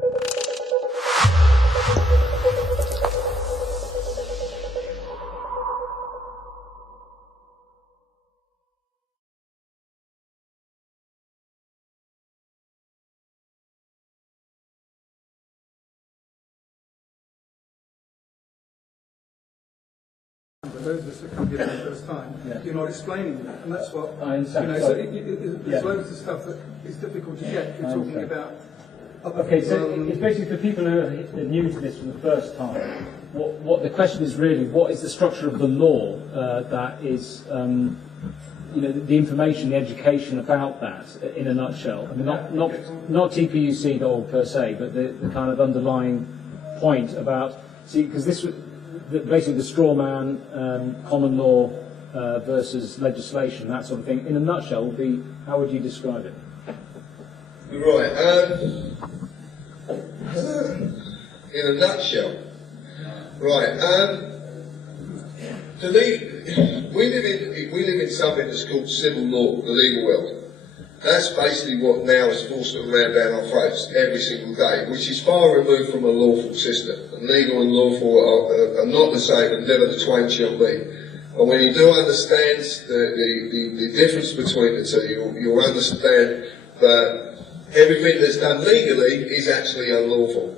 But those of us that come here for the first time, you're not explaining it, and that's what I understand. you know. So there's loads of stuff that is difficult to get. You're talking about. Okay, so it's basically for people who are new to this for the first time. What the question is really, what is the structure of the law that is, you know, the information, the education about that in a nutshell. I mean, not TPUC.org per se, but the kind of underlying point about, see, because this was basically the straw man, common law versus legislation, that sort of thing. In a nutshell, would be, how would you describe it? Right. In a nutshell, right. We live in something that's called civil law, the legal world. That's basically what now is forced around down our throats every single day, which is far removed from a lawful system. And legal and lawful are not the same, and never the twain shall be. But when you do understand the difference between the two, you'll understand that everything that's done legally is actually unlawful.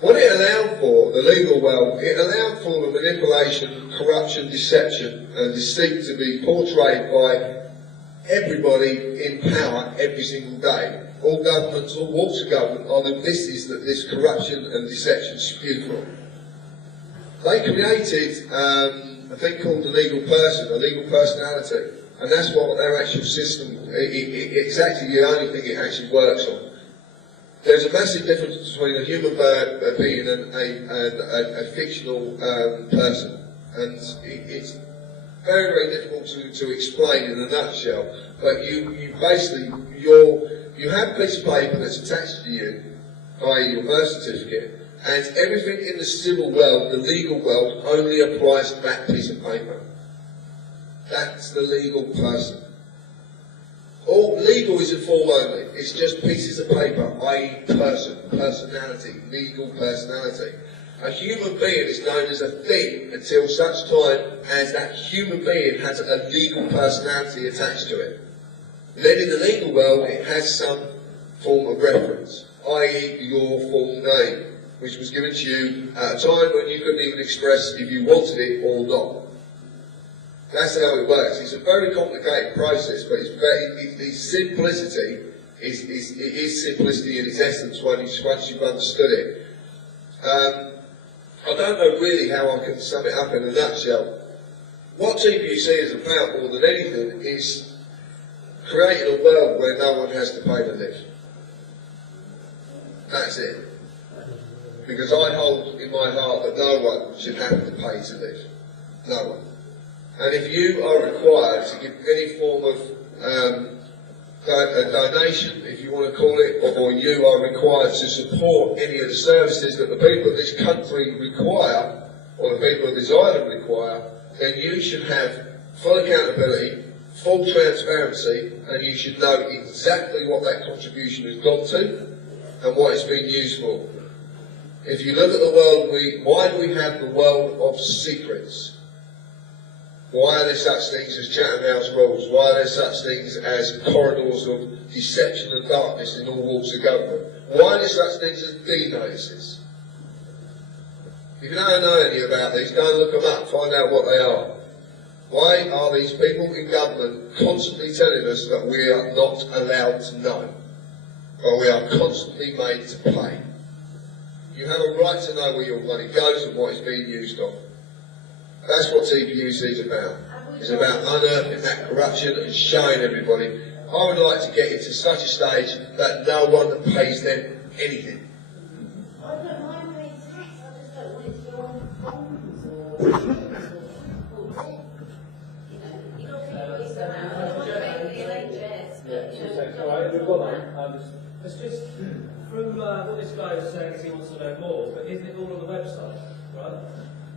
What it allowed for, the legal world, it allowed for the manipulation, corruption, deception, and deceit to be portrayed by everybody in power every single day. All governments, all walks of government are the business that this corruption and deception spew from. They created a thing called the legal person, a legal personality, and that's what their actual system, it's actually the only thing it actually works on. There's a massive difference between a human being and a fictional person, and it's very, very difficult to explain in a nutshell. But you basically, you have a piece of paper that's attached to you, i.e. your birth certificate, and everything in the civil world, the legal world, only applies to that piece of paper. That's the legal person. All legal is a form only. It's just pieces of paper, i.e. personality, legal personality. A human being is known as a thing until such time as that human being has a legal personality attached to it. Then in the legal world, it has some form of reference, i.e. your full name, which was given to you at a time when you couldn't even express if you wanted it or not. That's how it works. It's a very complicated process, but it's simplicity is simplicity in its essence once you've understood it. I don't know really how I can sum it up in a nutshell. What TPUC is about more than anything is creating a world where no one has to pay to live. That's it. Because I hold in my heart that no one should have to pay to live. No one. And if you are required to give any form of a donation, if you want to call it, or you are required to support any of the services that the people of this country require, or the people of this island require, then you should have full accountability, full transparency, and you should know exactly what that contribution has gone to and what it's been used for. If you look at the world, why do we have the world of secrets? Why are there such things as Chatham House rules? Why are there such things as corridors of deception and darkness in all walks of government? Why are there such things as D-notices? If you don't know any about these, go and look them up, find out what they are. Why are these people in government constantly telling us that we are not allowed to know? Or we are constantly made to pay? You have a right to know where your money goes and what it's being used on. That's what TPUC is about. It's about unearthing that corruption and showing everybody. I would like to get it to such a stage that no one pays them anything. I don't mind paying tax, I just don't want it to go on bonds or you know, you've got people who go out, I don't want to pay for the NHS, but you know, It's just from what this guy is saying is he wants to know more, but isn't it all on the website, right?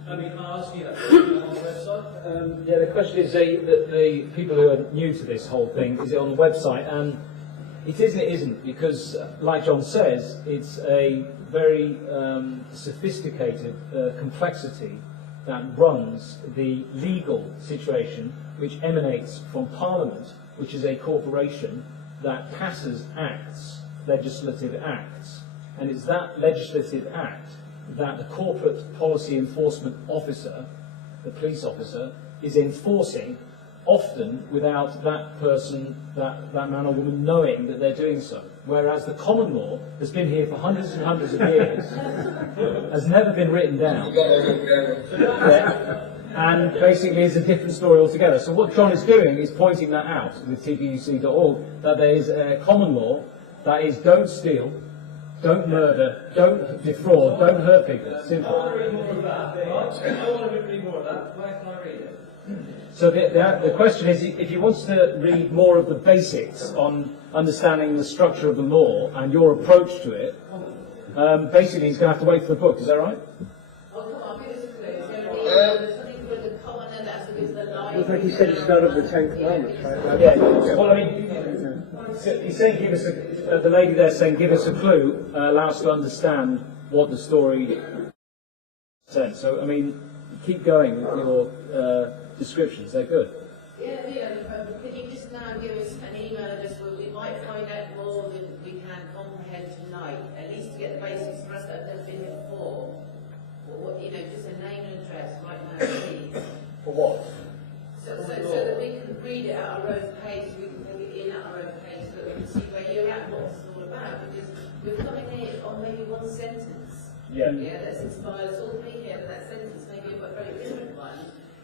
I mean, I ask you that on the website. Yeah, the question is that the people who are new to this whole thing, is it on the website? And It is and it isn't, because, like John says, it's a very sophisticated complexity that runs the legal situation, which emanates from Parliament, which is a corporation that passes acts, legislative acts, and it's that legislative act that the corporate policy enforcement officer, the police officer, is enforcing, often without that person, that man or woman knowing that they're doing so. Whereas the common law has been here for hundreds and hundreds of years, has never been written down, and basically is a different story altogether. So what John is doing is pointing that out with tpuc.org, that there is a common law that is don't steal, don't murder, don't defraud, don't hurt people. Simple. I want to read more of that. I want to read more of that. Where can I read it? So the question is, if he wants to read more of the basics on understanding the structure of the law and your approach to it, basically he's going to have to wait for the book. Is that right? Oh, come on, give us a clue. It's going to be something for the common, and that's because the line. Well, like you said, it's not of the Ten Commandments, right? Yeah. Well, I mean, he's saying give us the lady there saying give us a clue, allow us to understand what the story says. So, I mean, keep going with your descriptions. They're good. Yeah, could you just now give us an email address where we might find out more than we can comprehend tonight, at least to get the basics for us that have never been here before? What, just a name and address right now, please. For what? So that we can read it at our own pace, we can take it in at our own pace, so that we can see where you're at, what it's all about. Because we're coming here on maybe one sentence. Yeah. Yeah, that's inspired us all to be here, but that sentence may be a very different one.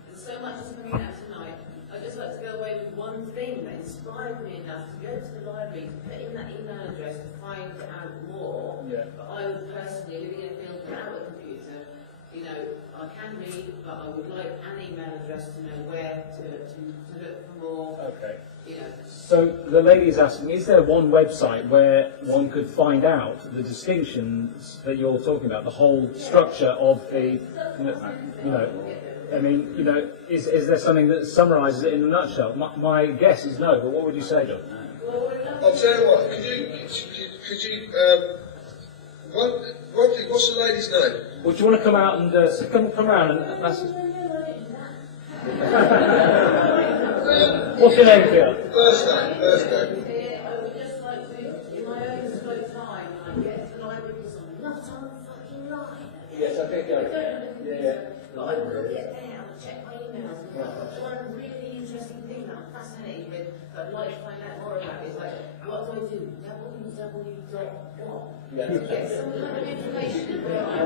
There's so much is coming out tonight. I'd just like to go away with one thing that inspired me enough to go to the library, to put in that email address to find out more. Yeah. But I would personally, living in a field without a computer, I can read, but I would like an email address to know where to look for more. Okay. So the lady is asking, is there one website where one could find out the distinctions that you're talking about, the whole structure of the, is there something that summarises it in a nutshell? My guess is no, but what would you say, John? I'll tell you what, could you what's the lady's name? Well, do you want to come out and come around and that's what's your name, Phil? First name. I would just like to, in my own slow time, when I get to the library, because I'm not on the fucking line. Yes, I think I don't but I will get there and check my emails. One really interesting thing that I'm fascinated with, that I'd like to find out more about is like, what do I do? www.what? To get some kind of information about how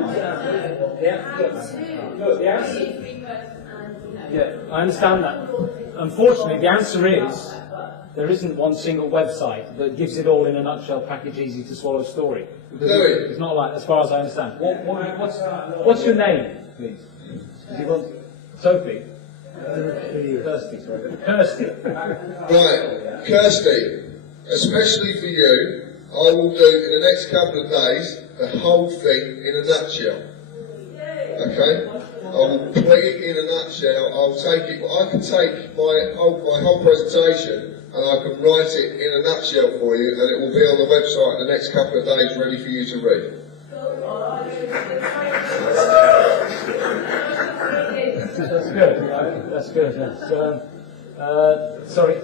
Yeah, I understand that. Unfortunately, the answer is there isn't one single website that gives it all in a nutshell, package, easy to swallow story. It's not like, as far as I understand. What's your name, please? Sophie? Kirsty, sorry. Kirsty. Right, Kirsty, especially for you, I will do in the next couple of days the whole thing in a nutshell. Okay? I will put it in a nutshell. I can take my whole presentation and I can write it in a nutshell for you, and it will be on the website in the next couple of days, ready for you to read. That's good. That's good. Sorry. A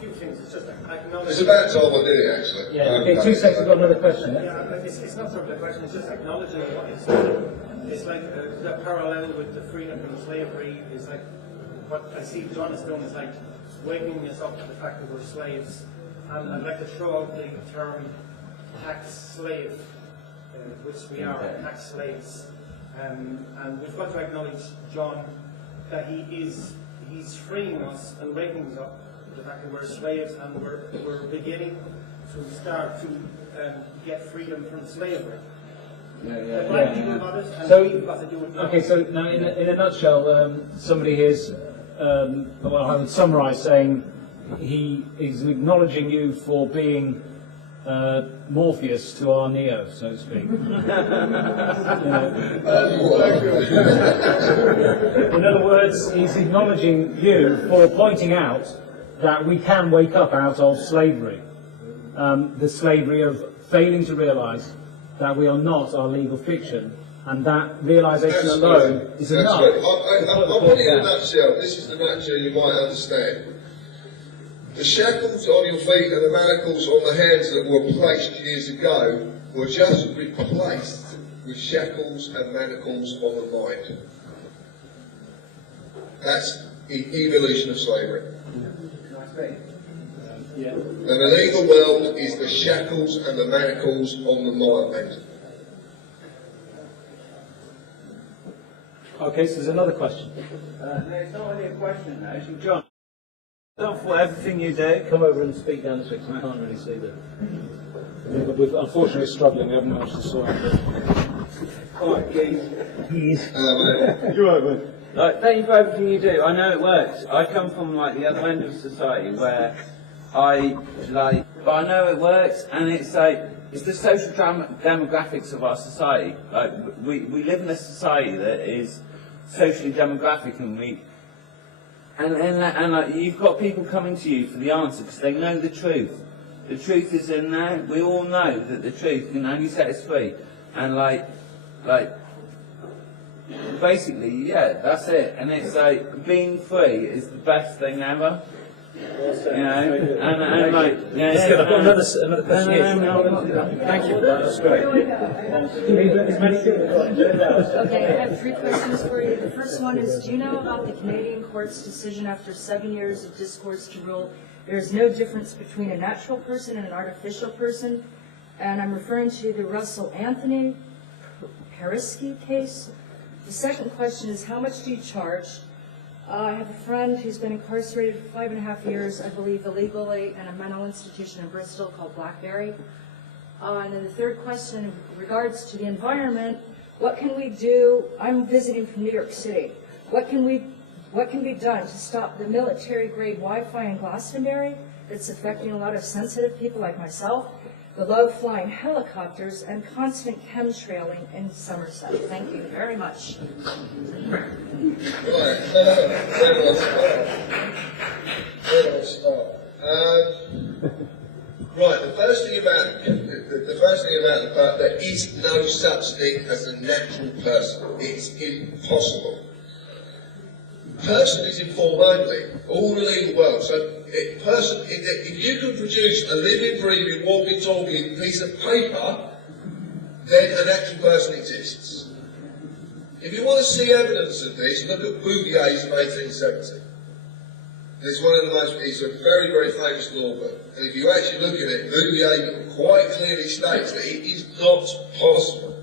few things. It's just acknowledging. It's about time I did it, actually. Yeah. Okay. 2 seconds. I've got another question. Yeah, it's not sort of a question. It's just acknowledging what it's like the parallel with the freedom from slavery is like what I see John is doing is like waking us up to the fact that we're slaves. And I'd like to throw out the term tax slave, which we are, tax slaves. And we've got to acknowledge John that he's freeing us and waking us up to the fact that we're slaves and we're beginning to start to get freedom from slavery. Okay, so now in a nutshell, somebody is, I would summarise saying he is acknowledging you for being Morpheus to our Neo, so to speak. In other words, he's acknowledging you for pointing out that we can wake up out of slavery, the slavery of failing to realise that we are not our legal fiction, and that realisation alone is enough. Right. I put it in a nutshell. This is the nutshell you might understand. The shackles on your feet and the manacles on the hands that were placed years ago were just replaced with shackles and manacles on the mind. That's the evolution of slavery. And the legal world is the shackles and the manacles on the mind. Okay, so there's another question. No, it's not really a question, actually. John, for everything you do. Come over and speak down this way, because I can't really see that. We're unfortunately struggling, we haven't managed to sort out this. Alright, Keith. You're right, man. Like, thank you for everything you do. I know it works. I come from like the other end of society where but I know it works, and it's like, it's the social demographics of our society. Like, we live in a society that is socially demographic, and like, you've got people coming to you for the answer because they know the truth. The truth is in there. We all know that the truth can only set us free, and like basically, yeah, that's it. And it's like, being free is the best thing ever. You know, and like, yeah, I've got another question here. Thank you, that's great. Okay, I have 3 questions for you. The first one is, do you know about the Canadian court's decision after 7 years of discourse to rule there is no difference between a natural person and an artificial person? And I'm referring to the Russell Anthony Perisky case. The second question is, how much do you charge? I have a friend who's been incarcerated for 5.5 years, I believe, illegally in a mental institution in Bristol called Blackberry. And then the third question, in regards to the environment, what can we do? I'm visiting from New York City. What can be done to stop the military-grade Wi-Fi in Glastonbury that's affecting a lot of sensitive people like myself, the low-flying helicopters, and constant chemtrailing in Somerset? Thank you very much. Right, where do I start? Right, the first thing about the fact there is no such thing as a natural person. It's impossible. Person is in form only, all the legal world. So, if you can produce a living, breathing, walking, talking piece of paper, then an actual person exists. If you want to see evidence of this, look at Bouvier's from 1870. It's a very, very famous law book. And if you actually look at it, Bouvier quite clearly states that it is not possible.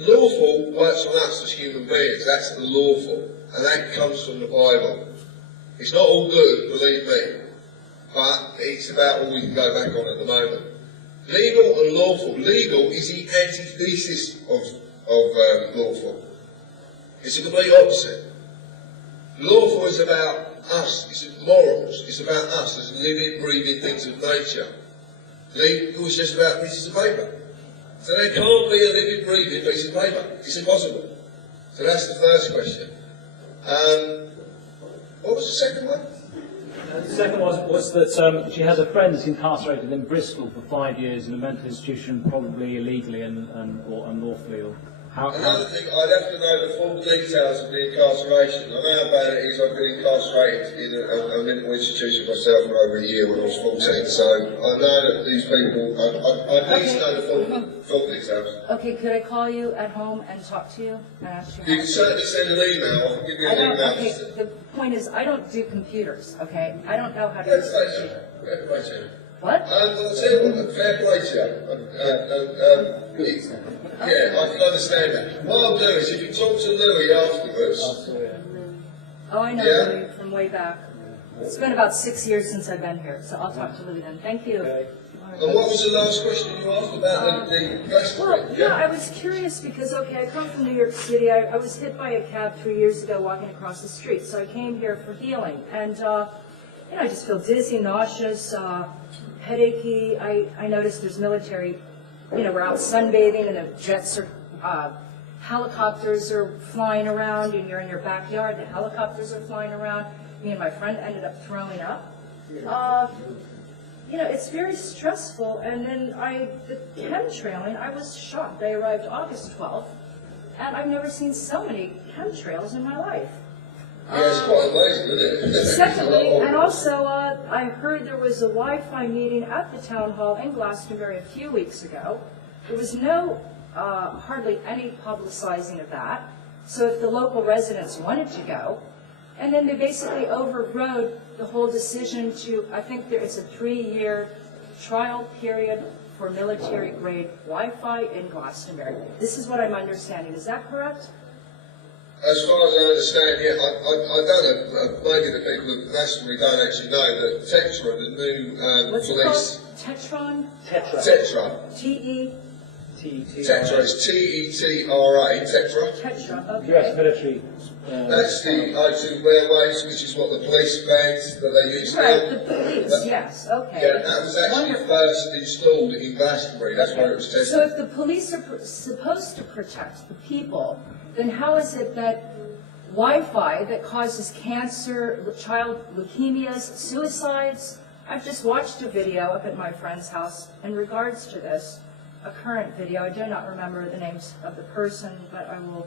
Lawful works on us as human beings. That's the lawful. And that comes from the Bible. It's not all good, believe me. But it's about all we can go back on at the moment. Legal and lawful. Legal is the antithesis of lawful. It's a complete opposite. Lawful is about us, it's morals, it's about us as living, breathing things of nature. Legal is just about pieces of paper. So there can't be a living, breathing piece of paper. It's impossible. So that's the first question. What was the second one? The second was that she has a friend that's incarcerated in Bristol for 5 years in a mental institution, probably illegally or unlawfully. Another thing, I'd have to know the full details of the incarceration. I know how bad it is. I've been incarcerated in a mental institution myself for over a year when I was 14, so I know that these people, I need to know the full details. Okay, could I call you at home and talk to you and ask you? You can certainly send an email. I can give you an email. Okay, the point is, I don't do computers, okay? I don't know how to Fair use play to you. computers. Fair play to you. What? I'll tell you what, fair play to you. Yeah, I can understand that. What I'll do is, if you talk to Louis afterwards... Oh, I know Yeah. Louis from way back. It's been about 6 years since I've been here, so I'll talk to Louis then. Thank you. And what was the last question you asked about the Glastonbury? Well, yeah, I was curious because, okay, I come from New York City. I was hit by a cab 3 years ago walking across the street, so I came here for healing. And, I just feel dizzy, nauseous, headachy. I noticed there's military, we're out sunbathing and the jets are helicopters are flying around and you're in your backyard, the helicopters are flying around. Me and my friend ended up throwing up. You know, it's very stressful. And then the chemtrailing, I was shocked. I arrived August 12th, and I've never seen so many chemtrails in my life. Yeah, it's quite amazing, isn't it? Secondly, and also, I heard there was a Wi-Fi meeting at the town hall in Glastonbury a few weeks ago. There was no, hardly any publicizing of that. So if the local residents wanted to go, and then they basically overrode the whole decision to, I think it's a 3-year trial period for military-grade Wi-Fi in Glastonbury. This is what I'm understanding. Is that correct? As far as I understand, yeah, I don't know, maybe the people of Glastonbury don't actually know that Tetra, the new What's police... it called? Tetron? Tetra. T-E? Tetra, it's T-E-T-R-A, Tetra. Tetra, okay. US military. That's the O2 railways, which is what the police vans that they use now. Right, the police, yes, okay. Yeah, that was actually first installed in Glastonbury, that's where it was tested. So if the police are supposed to protect the people, then how is it that Wi-Fi that causes cancer, child leukemias, suicides? I've just watched a video up at my friend's house in regards to this, a current video. I do not remember the names of the person, but I will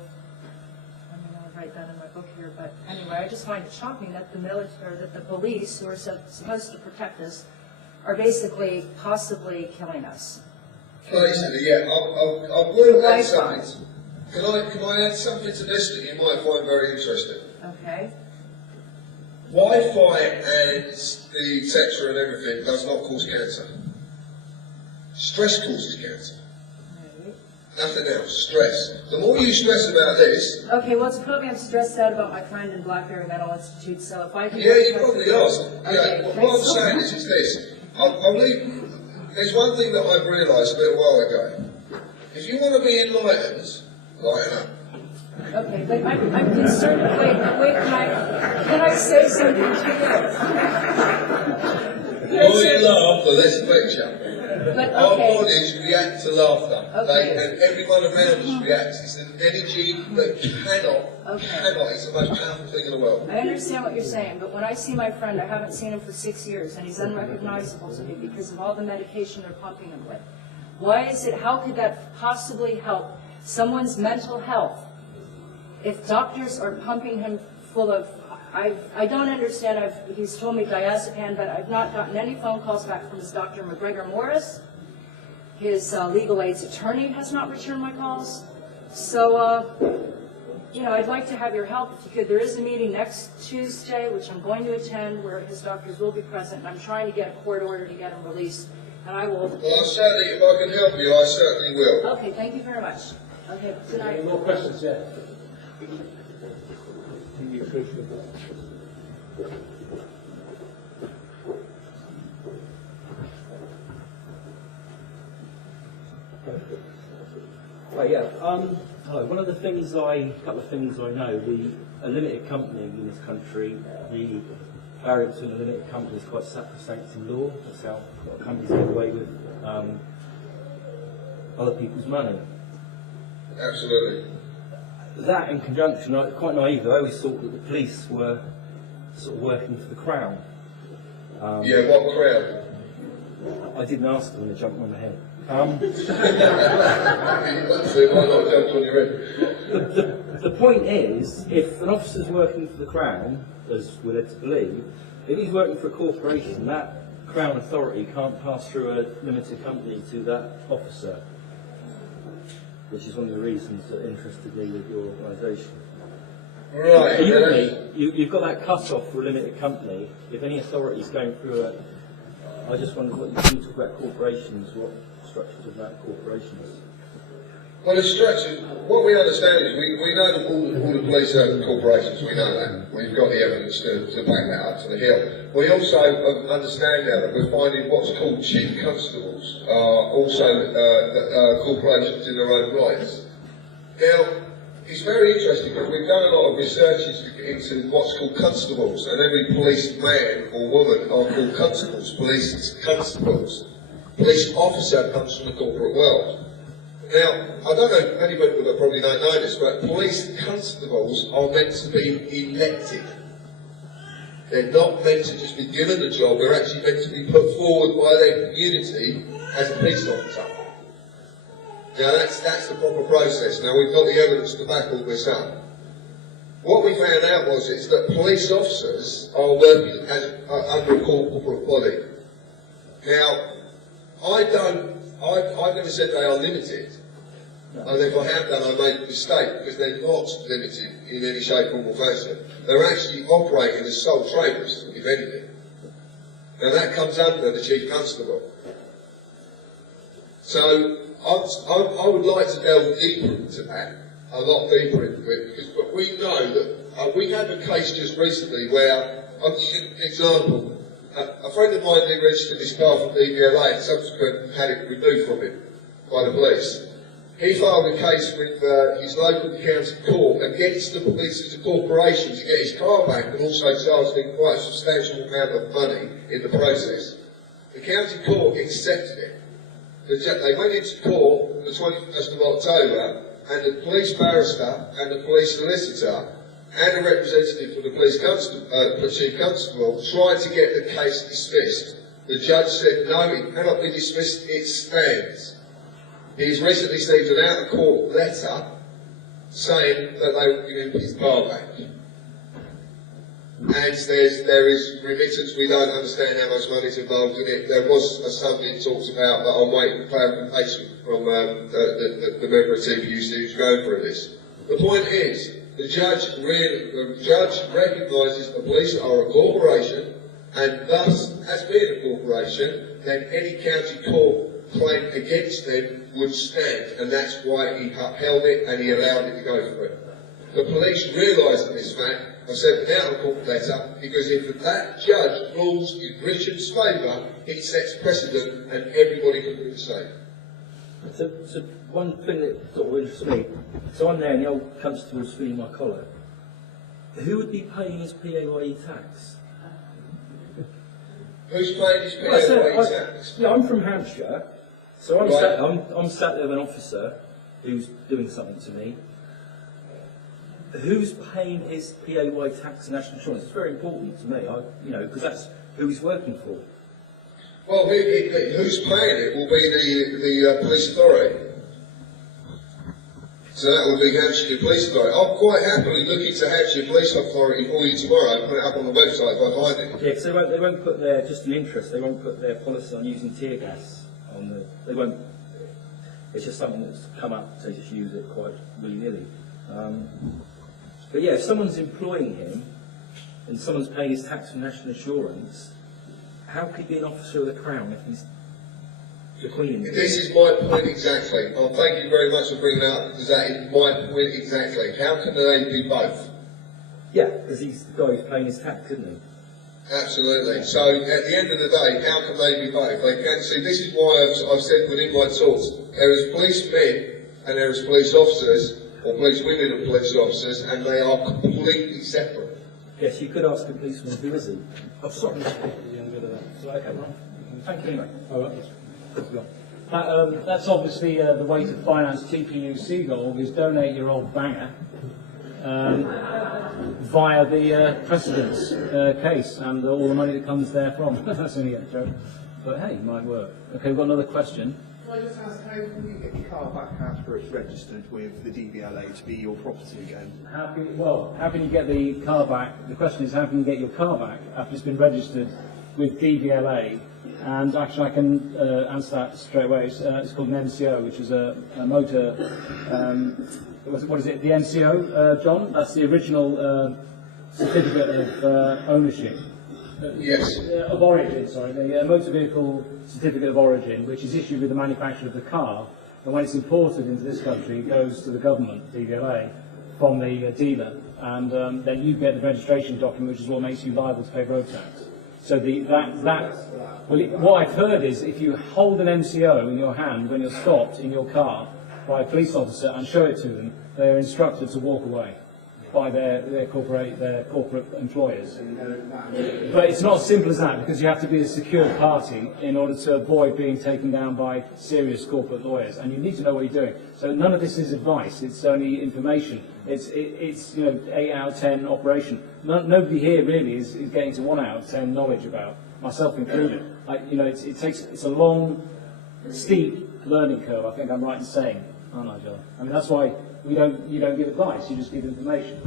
write that in my book here. But anyway, I just find it shocking that the military, that the police, who are supposed to protect us, are basically possibly killing us. Basically, yeah, I will add something. Can I add something to this that you might find very interesting? Okay. Wi-Fi and the Tetra and everything does not cause cancer. Stress causes cancer. Right. Nothing else. Stress. The more you stress about this... Okay, well, it's probably I'm stressed out about my friend in Blackberry Mental Institute, so if I can... Yeah, you probably are. Okay, yeah, what I'm saying is this. I'll leave... There's one thing that I've realised a little while ago. If you want to be enlightened, lighten up. Okay, but I'm concerned. Wait, can I say something to you? The more you laugh, the less it affects you. But, Our okay. bodies react to laughter. Okay. And everyone around us reacts. It's an energy that cannot, it's the most powerful thing in the world. I understand what you're saying, but when I see my friend, I haven't seen him for 6 years, and he's unrecognizable to me because of all the medication they're pumping him with. Why is it, how could that possibly help someone's mental health if doctors are pumping him full of, I don't understand, he's told me diazepam, but I've not gotten any phone calls back from his Dr. McGregor Morris. His legal aid's attorney has not returned my calls. So, you know, I'd like to have your help if you could. There is a meeting next Tuesday, which I'm going to attend, where his doctors will be present, and I'm trying to get a court order to get him released, and I will... Well, certainly, if I can help you, I certainly will. Okay, thank you very much. Okay, good night. Any more questions? Yeah. One of the things a couple of things I know, a limited company in this country, the barrier between a limited company is quite sacrosanct in law. That's how a lot of companies get away with other people's money. Absolutely. That in conjunction, quite naive, I always thought that the police were sort of working for the Crown. Yeah, what Crown? I didn't ask them, they jumped on my head. The point is, if an officer's working for the Crown, as we're led to believe, if he's working for a corporation, that Crown authority can't pass through a limited company to that officer, which is one of the reasons that interested me with your organisation. Right. You've got that cut-off for a limited company. If any authority is going through it, I just wondered what you talk about corporations, what structures of that corporations. Well, the structure, what we understand is we know that all the police are corporations, we know that. We've got the evidence to back that up to the hill. We also understand now that we're finding what's called chief constables are also corporations in their own rights. Now, it's very interesting because we've done a lot of research into what's called constables, and every police man or woman are called constables, police constables. Police officer comes from the corporate world. Now, I don't know if anybody that probably don't know this, but police constables are meant to be elected. They're not meant to just be given the job, they're actually meant to be put forward by their community as a police officer. Now that's the proper process. Now we've got the evidence to back all this up. What we found out is that police officers are working as under a corporate body. Now, I've never said they are limited. And if I have done, I made a mistake, because they're not limited in any shape, form or fashion. They're actually operating as sole traders, if anything. Now that comes under the Chief Constable. So I would like to delve deeper into that, a lot deeper into it, because but we know that we had a case just recently where, I'll give you an example. A friend of mine deregistered his car from DVLA and subsequently had it removed from him by the police. He filed a case with his local county court against the police as a corporation to get his car back, and also charged him quite a substantial amount of money in the process. The county court accepted it. They went into court the 21st of October, and the police barrister and the police solicitor and a representative for the Chief Constable tried to get the case dismissed. The judge said, no, it cannot be dismissed, it stands. He's recently received an out-of-court letter saying that they will give him his car back. And there is remittance, we don't understand how much money is involved in it. There was a sum being talked about, but I'm waiting for clarification from the member of TPUC who's going through this. The point is, the judge recognises the police are a corporation, and thus, as being a corporation, then any county court claim against them would stand, and that's why he upheld it and he allowed it to go through. The police realising this fact have sent an out-of-court letter, because if that judge rules in Richard's favour, it sets precedent and everybody can do the same. So one thing that sort of interests me, so I'm there and the old constable's filling my collar. Who would be paying his PAYE tax? Who's paying his PAYE tax? Yeah, I'm from Hampshire, so I'm, right. I'm sat there with an officer who's doing something to me. Who's paying his PAYE tax and national insurance? It's very important to me, because that's who he's working for. Well, who's paying it will be the police authority. So that will be Hampshire Police Authority. I'll quite happily look into Hampshire Police Authority for you tomorrow and put it up on the website if I find it. Yeah, because they won't put their, just an interest, they won't put their policy on using tear gas on the, they won't, it's just something that's come up, so they just use it quite willy-nilly. But yeah, if someone's employing him and someone's paying his tax and national insurance, how could he be an officer of the Crown if he's the Queen? This is my point exactly. Thank you very much for bringing that up, because that is my point exactly. How can they be both? Yeah, because he's the guy who's paying his tax, isn't he? Absolutely. So at the end of the day, how can they be both? They can't see. This is why I've said within my talks, there is policemen and there is police officers, or police women and police officers, and they are completely separate. Yes, you could ask a policeman, who is he? Oh, sorry. Okay, right. Thank you anyway. Oh, right. That's obviously the way to finance TPUC goal, is donate your old banger via the precedence case and all the money that comes therefrom. That's only a joke, but hey, it might work. Okay, we've got another question. Can I just ask, how can you get your car back after it's registered with the DVLA to be your property again? How can you get the car back? The question is, how can you get your car back after it's been registered with DVLA? And actually, I can answer that straight away. It's called an NCO, which is a motor. What is it? The NCO, John? That's the original certificate of ownership. Yes. Of origin, sorry. The motor vehicle certificate of origin, which is issued with the manufacturer of the car, and when it's imported into this country, it goes to the government, DVLA, from the dealer, and then you get the registration document, which is what makes you liable to pay road tax. So what I've heard is, if you hold an MCO in your hand when you're stopped in your car by a police officer and show it to them, they are instructed to walk away. by their corporate employers. But it's not as simple as that, because you have to be a secured party in order to avoid being taken down by serious corporate lawyers, and you need to know what you're doing. So none of this is advice; it's only information. It's 8 out of 10 operation. Nobody here really is getting to 1 out of 10 knowledge about, myself included. It's a long, steep learning curve. I think I'm right in saying, aren't I, John? I mean, that's why you don't give advice, you just give information.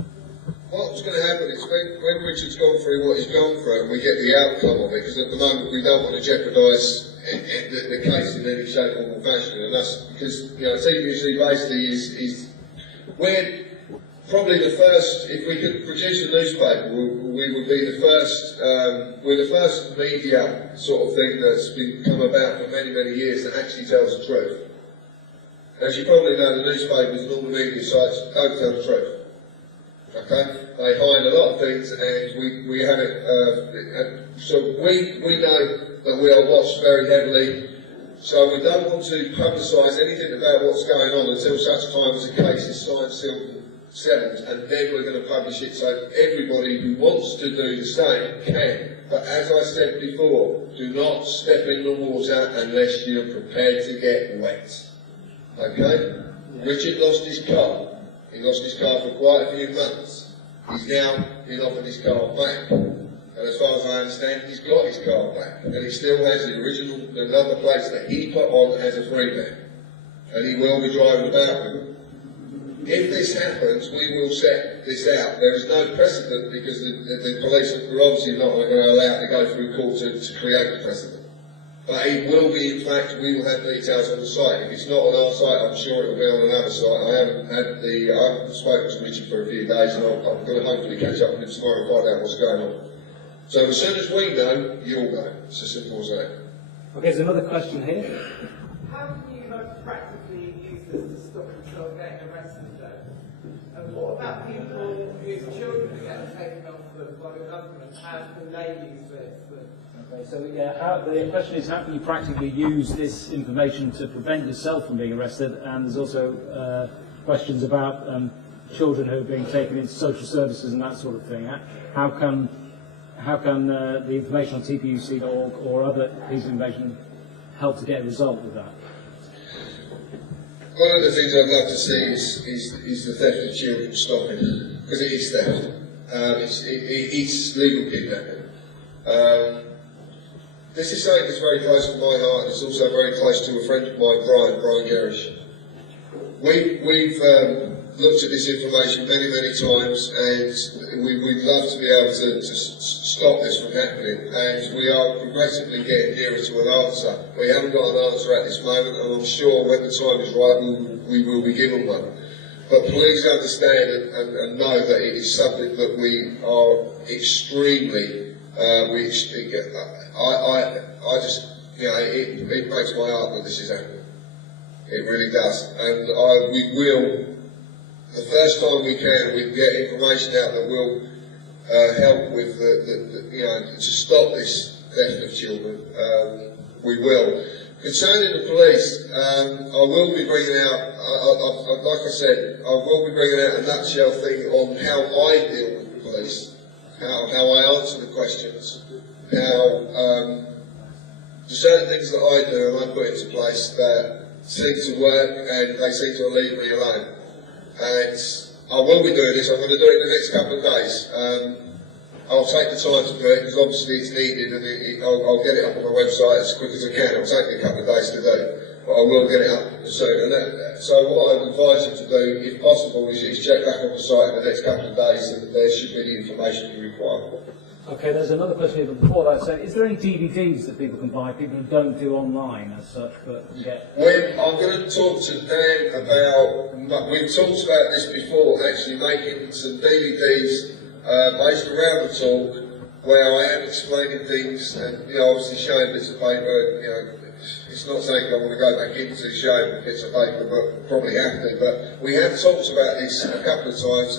What's going to happen is when Richard's gone through what he's gone through and we get the outcome of it, because at the moment we don't want to jeopardise the case in any shape or fashion, and that's because TPUC basically is we're probably the first. If we could produce a newspaper, we would be the first. We're the first media sort of thing that's been come about for many years that actually tells the truth. As you probably know, the newspapers and all the media sites don't tell the truth. Okay, they hide a lot of things, and we have it. So we know that we are watched very heavily. So we don't want to publicise anything about what's going on until such time as a case is signed, sealed, and settled, and then we're going to publish it. So everybody who wants to do the same can. But as I said before, do not step in the water unless you're prepared to get wet. Okay? Richard lost his car. He lost his car for quite a few months. He's now been offered his car back. And as far as I understand, he's got his car back. And he still has the original, the number plates that he put on as a free man. And he will be driving about with them. If this happens, we will set this out. There is no precedent because the police are obviously not going to allow it to go through court to create the precedent. But it will be, in fact, we will have details on the site. If it's not on our site, I'm sure it will be on another site. I haven't spoken to Richard for a few days, and I'm going to hopefully catch up with him tomorrow and find out what's going on. So as soon as we know, you'll know. It's as simple as that. Okay, there's another question here. How can you practically use this to stop yourself getting arrested, though? And what about people whose children are getting taken off by the government? How can they use this? Okay, so the question is, how can you practically use this information to prevent yourself from being arrested? And there's also questions about children who are being taken into social services and that sort of thing. How can the information on TPUC.org or other pieces of information help to get a result with that? One of the things I'd love to see is the theft of children stopping, because it is theft. It's legal kidnapping. This is something that's very close to my heart, and it's also very close to a friend of mine, Brian Garish. We've looked at this information many times, and we'd love to be able to stop this from happening, and we are progressively getting nearer to an answer. We haven't got an answer at this moment, and I'm sure when the time is right, we will be given one. But please understand and know that it is something that we are extremely, I just, it breaks my heart that this is happening. It really does. And we will, the first time we can get information out that will help with to stop this theft of children. We will. Concerning the police, I will be bringing out, like I said, I will be bringing out a nutshell thing on how I deal with the police, how I answer the questions, how certain things that I do and I put into place that seem to work and they seem to leave me alone. And I will be doing this. I'm going to do it in the next couple of days. I'll take the time to do it because obviously it's needed, and I'll get it up on my website as quick as I can. It'll take me a couple of days to do, but I will get it up soon. And so what I'd advise you to do, if possible, is check back on the site in the next couple of days, and there should be the information you require. Okay, there's another question here, but before that, so is there any DVDs that people can buy, people who don't do online as such, but can get? I'm going to talk to Dan about, we've talked about this before, actually making some DVDs based around the talk, where I am explaining things and obviously showing bits of paper. It's not something I want to go back into showing bits of paper, but probably have to. But we have talked about this a couple of times,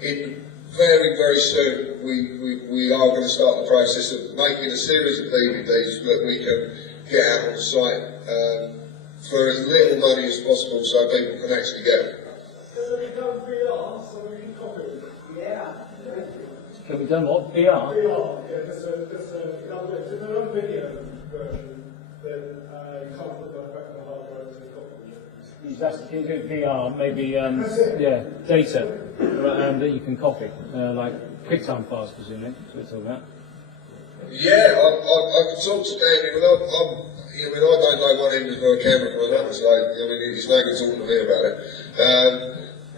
and very soon we are going to start the process of making a series of DVDs that we can get out on the site for as little money as possible, so people can actually get them. Does it become VR so we can copy it? Have we done what? VR? VR, yeah, just in other words, if they're on video version, then you can't put that back on the hard drive to the copy. Can you do VR, maybe, yeah, data that you can copy, like QuickTime files, presumably, that's what we're talking about. Yeah, I can talk to Danny, but I don't know one end of a camera from another, so it's no good talking to me about it.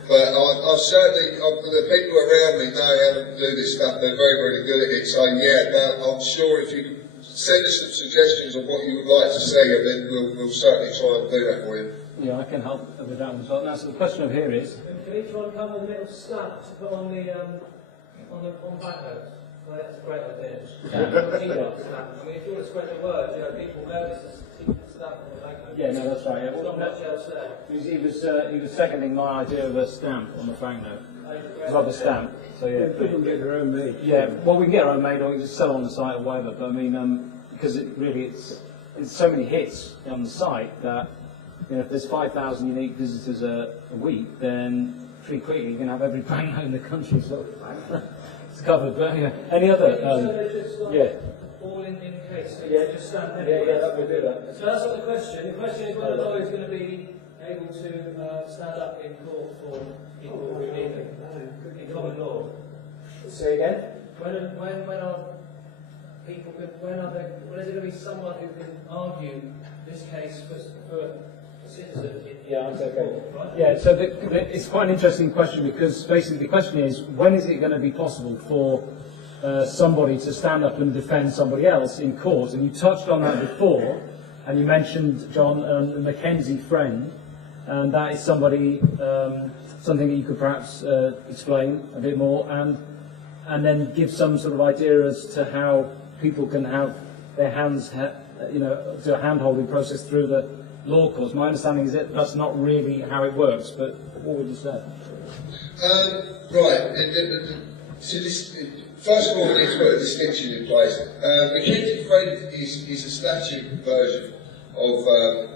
But I've certainly, the people around me know how to do this stuff, they're very, very good at it, so yeah, but I'm sure if you send us some suggestions of what you would like to see, and then we'll certainly try and do that for you. Yeah, I can help with that one as well. Now, so the question over here is... Can each one come with a little stamp to put on the banknotes? Well, that's a great idea. I mean, if you want to spread the word, people know this is a secret stamp on the banknote. Yeah, no, that's right. Yeah. There's not much else there. He was seconding my idea of a stamp on the banknote. Rubber stamp. So yeah. People can get their own made. Yeah, well, we can get our own made, or we can just sell on the site or whatever. But I mean, because it's so many hits on the site that if there's 5,000 unique visitors a week, then pretty quickly you can have every banknote in the country. So. It's covered, but yeah. Any other? Yeah. All in case. So Yeah. Just stand there. Yeah, that would do that. So that's not the question. The question is whether the lawyer is going to be able to stand up in court for people who need it in common law. Say again. When are people? When is there going to be someone who can argue this case for a citizen? Yeah, that's okay. Yeah, so it's quite an interesting question, because basically the question is, when is it going to be possible for somebody to stand up and defend somebody else in court? And you touched on that before, and you mentioned, John, a Mackenzie friend, and that is somebody, something that you could perhaps explain a bit more, and then give some sort of idea as to how people can have their hands, do a hand-holding process through the law courts. My understanding is that that's not really how it works, but what would you say? Right. So first of all, we need to put a distinction in place. Mackenzie friend is a statute version of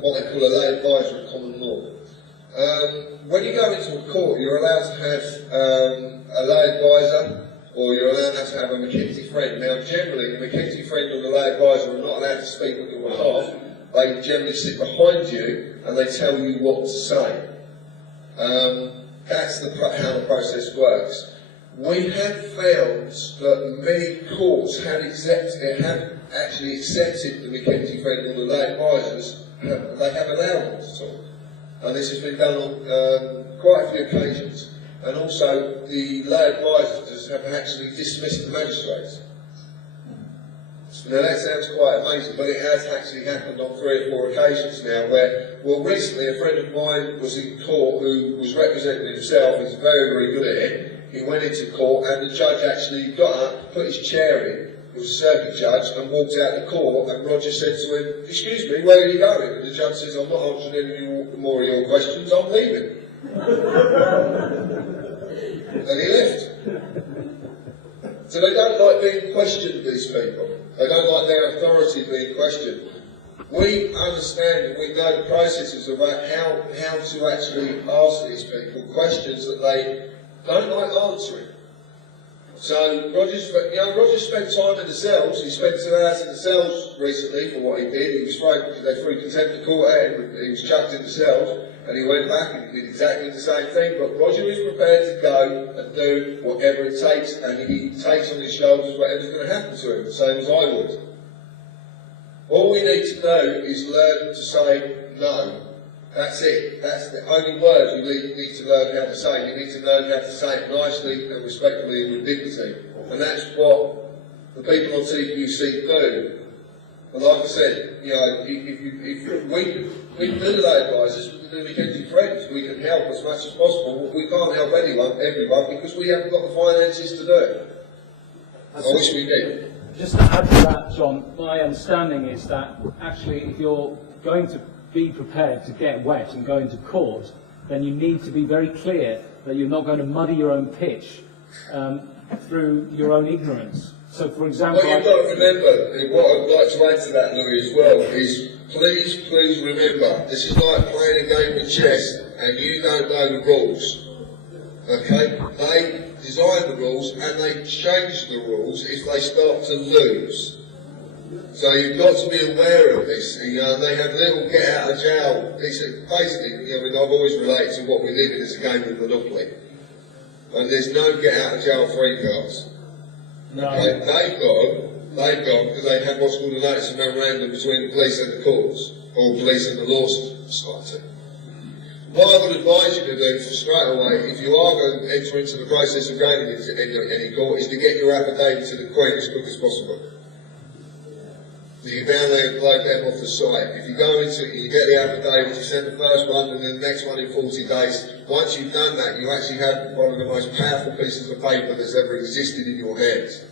what they call a lay advisor of common law. When you go into a court, you're allowed to have a lay advisor, or you're allowed to have a Mackenzie friend. Now, generally, the Mackenzie friend or the lay advisor are not allowed to speak on your behalf. They generally sit behind you and they tell you what to say. That's how the process works. We have found that many courts have actually accepted the Mackenzie friend or the lay advisors. They have allowed them to talk. And this has been done on quite a few occasions. And also, the lay advisors have actually dismissed the magistrates. Now that sounds quite amazing, but it has actually happened on 3 or 4 occasions now where, well, recently a friend of mine was in court who was representing himself. He's very, very good at it. He went into court and the judge actually got up, put his chair in, he was a circuit judge, and walked out of court, and Roger said to him, "Excuse me, where are you going?" And the judge says, "I'm not answering any more of your questions, I'm leaving." And he left. So they don't like being questioned, these people. They don't like their authority being questioned. We understand and we know the processes about how to actually ask these people questions that they don't like answering. So Roger spent time in the cells. He spent 2 hours in the cells recently for what he did. He was they threw contempt of court at him. He was chucked in the cells, and he went back and he did exactly the same thing. But Roger is prepared to go and do whatever it takes, and he takes on his shoulders whatever's going to happen to him, the same as I would. All we need to do is learn to say no. That's it. That's the only words you need to learn how to say. You need to learn how to say it nicely and respectfully and with dignity. And that's what the people on TPUC do. And like I said, if we can do lay advisors, we can do Mackenzie friends, we can help as much as possible. We can't help everyone, because we haven't got the finances to do it. I wish we did. Just to add to that, John, my understanding is that actually if you're going to be prepared to get wet and go into court, then you need to be very clear that you're not going to muddy your own pitch through your own ignorance. So, for example... What you've got to remember, and what I'd like to add to that, Louis, as well, is please remember, this is like playing a game of chess and you don't know the rules. Okay? design the rules and they change the rules if they start to lose. So you've got to be aware of this. You know, they have little get out of jail. It's basically, you know, I've always related to what we live in as a game of Monopoly. And there's no get out of jail free cards. No. Okay, they've got because they have what's called a notice of memorandum between the police and the courts, or police and the law society. What I would advise you to do straight away, if you are going to enter into the process of going into any court, is to get your affidavit to the Queen as quick as possible. You can download them off the site. If you go into it, you get the affidavit, you send the first one and then the next one in 40 days. Once you've done that, you actually have one of the most powerful pieces of paper that's ever existed in your hands.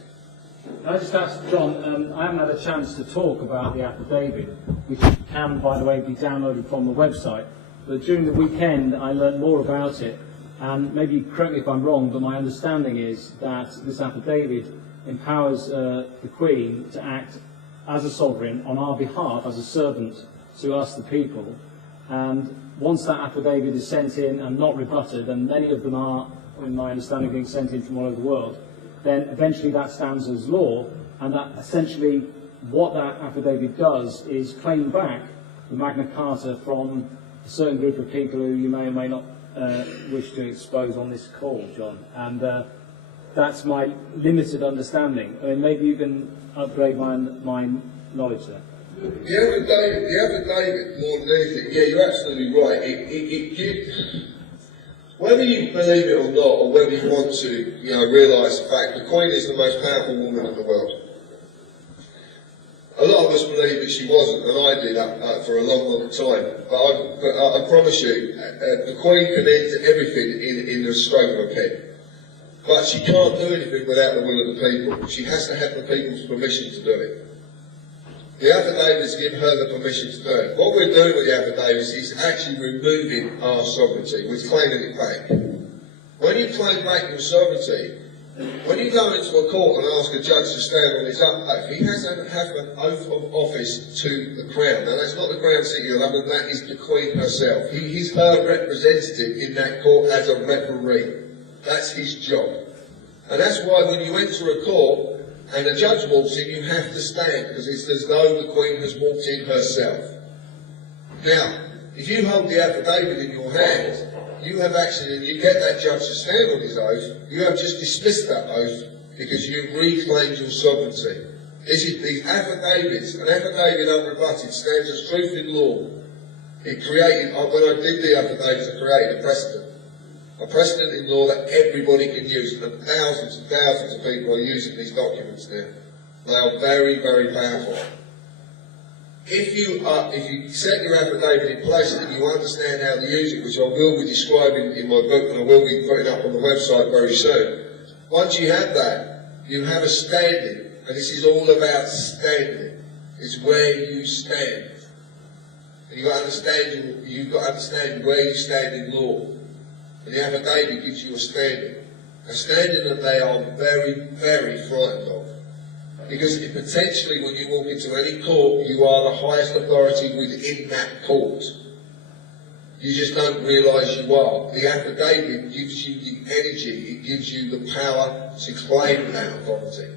Can I just ask John, I haven't had a chance to talk about the affidavit, which can, by the way, be downloaded from the website. But during the weekend, I learned more about it. And maybe correct me if I'm wrong, but my understanding is that this affidavit empowers the Queen to act as a sovereign on our behalf, as a servant to us, the people. And once that affidavit is sent in and not rebutted, and many of them are, in my understanding, being sent in from all over the world, then eventually that stands as law, and that essentially what that affidavit does is claim back the Magna Carta from a certain group of people who you may or may not wish to expose on this call, John. And that's my limited understanding. I mean, maybe you can upgrade my knowledge there. The affidavit, more than anything, yeah, you're absolutely right. It gives, whether you believe it or not, or whether you want to, you know, realise the fact, the Queen is the most powerful woman in the world. A lot of us believe that she wasn't, and I did for a long, long time. But I promise you, the Queen can end everything in the stroke of a pen. But she can't do anything without the will of the people. She has to have the people's permission to do it. The affidavits give her the permission to do it. What we're doing with the affidavits is actually removing our sovereignty. We're claiming it back. When you claim back your sovereignty, when you go into a court and ask a judge to stand on his oath, he has to have an oath of office to the Crown. Now, that's not the Crown City of London, that is the Queen herself. He's her representative in that court as a referee. That's his job. And that's why when you enter a court and a judge walks in, you have to stand, because it's as though the Queen has walked in herself. Now, if you hold the affidavit in your hand, you have actually, and you get that judge to stand on his oath, you have just dismissed that oath because you've reclaimed your sovereignty. This is these affidavits. An affidavit unrebutted stands as truth in law. It created, when I did the affidavits, I created a precedent. A precedent in law that everybody can use, and thousands of people are using these documents now. They are very, very powerful. If you set your affidavit in place and you understand how to use it, which I will be describing in my book and I will be putting up on the website very soon, once you have that, you have a standing, and this is all about standing. It's where you stand. And you've got to understand where you stand in law. And the affidavit gives you a standing that they are very, very frightened of. Because potentially when you walk into any court, you are the highest authority within that court. You just don't realise you are. The affidavit gives you the energy, it gives you the power to claim that authority.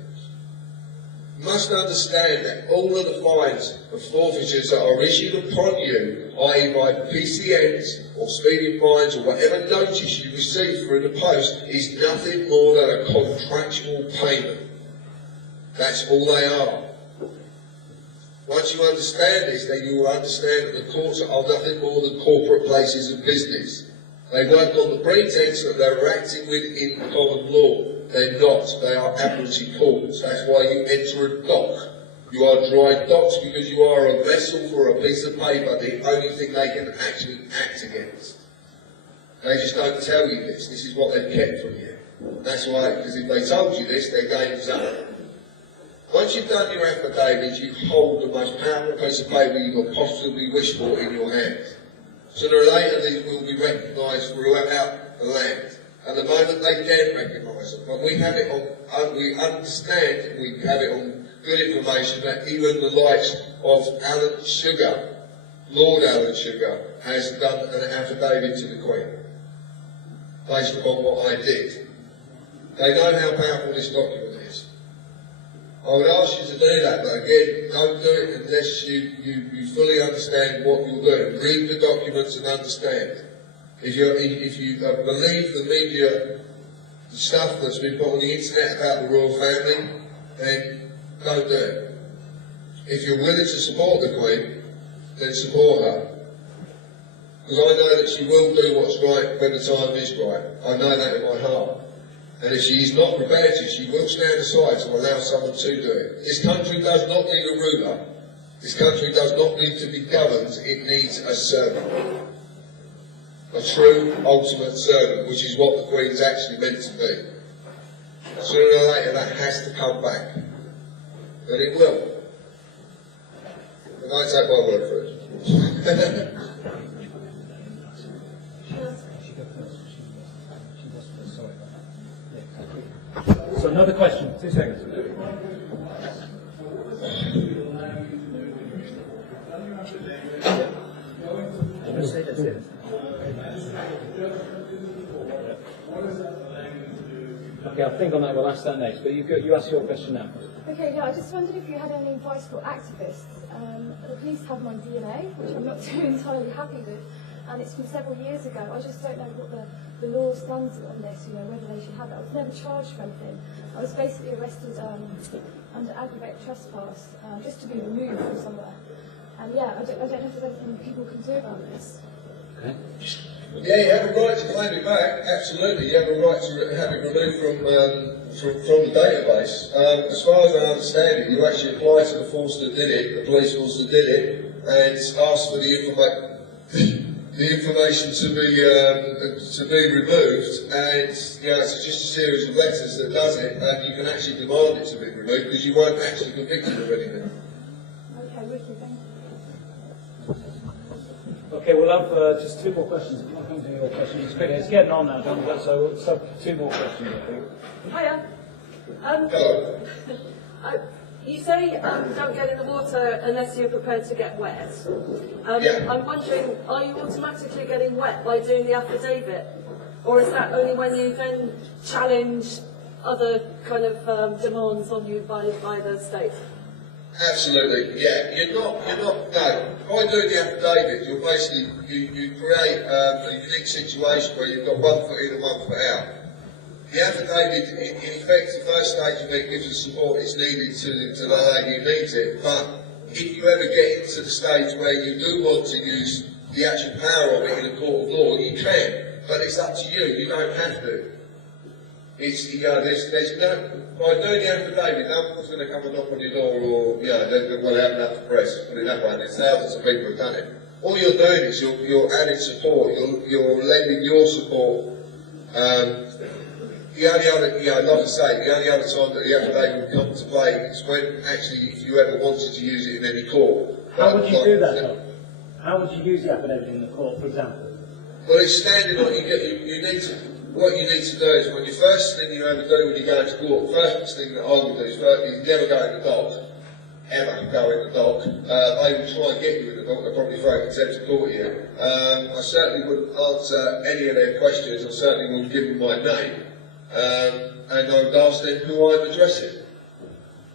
You must understand that all of the fines and forfeitures that are issued upon you, i.e. by PCNs or speeding fines or whatever notice you receive through the post, is nothing more than a contractual payment. That's all they are. Once you understand this, then you will understand that the courts are nothing more than corporate places of business. They work on the pretense that they're acting within common law. They're not. They are admiralty courts. That's why you enter a dock. You are dry docked because you are a vessel for a piece of paper, the only thing they can actually act against. They just don't tell you this. This is what they've kept from you. That's why, because if they told you this, their game's up. Once you've done your affidavit, you hold the most powerful piece of paper you could possibly wish for in your hands. Sooner or later, these will be recognised throughout the land. At the moment, they can recognise them. But we have it on, we understand, we have it on good information that even the likes of Alan Sugar, Lord Alan Sugar, has done an affidavit to the Queen, based upon what I did. They know how powerful this document is. I would ask you to do that, but again, don't do it unless you fully understand what you're doing. Read the documents and understand. If you believe the media, the stuff that's been put on the internet about the royal family, then don't do it. If you're willing to support the Queen, then support her. Because I know that she will do what's right when the time is right. I know that in my heart. And if she is not prepared to, she will stand aside to allow someone to do it. This country does not need a ruler. This country does not need to be governed. It needs a servant. A true, ultimate servant, which is what the Queen's actually meant to be. Sooner or later, that has to come back. And it will. And I take my word for it. So another question, 2 seconds. Okay, I think on that we'll ask that next, but you ask your question now. Okay, yeah, I just wondered if you had any advice for activists. The police have my DNA, which I'm not too entirely happy with, and it's from several years ago. I just don't know what the law stands on this, you know, whether they should have that. I was never charged for anything. I was basically arrested under aggravated trespass, just to be removed from somewhere. And yeah, I don't know if there's anything people can do about this. Okay. Yeah, you have a right to claim it back, absolutely. You have a right to have it removed from the database. As far as I understand it, you actually apply to the force that did it, the police force that did it, and ask for the information to be removed, and it's just a series of letters that does it, and you can actually demand it to be removed because you weren't actually convicted of anything. Okay, Ricky, thank you. Okay, we'll have just 2 more questions. I'm not coming to your questions. It's getting on now, John, so 2 more questions, I think. Hiya. Hello. You say don't get in the water unless you're prepared to get wet. Yeah. I'm wondering, are you automatically getting wet by doing the affidavit? Or is that only when you then challenge other kind of demands on you by the state? Absolutely, yeah. You're not, no. By doing the affidavit, you're basically, you create a unique situation where you've got 1 foot in and 1 foot out. The affidavit, in effect, the first stage of it gives the support it's needed to the lady who needs it, but if you ever get into the stage where you do want to use the actual power of it in a court of law, you can, but it's up to you, you don't have to. It's, there's no, by doing the affidavit, no one's going to come and knock on your door or, they're going to have enough press, put it that way, and there's thousands of people who've done it. All you're doing is you're adding support, you're lending your support. The only other, like I say, the only other time that the affidavit would come to play is when actually, if you ever wanted to use it in any court. How would you do that, though? How would you use the affidavit in the court, for example? Well, it's standing on, what you need to do is, when the first thing you ever do when you go to court, the first thing that I would do is never go in the dock, ever go in the dock. They will try and get you in the dock, they'll probably throw contempt of court at you. I certainly wouldn't answer any of their questions, I certainly wouldn't give them my name. And I would ask them who I'm addressing,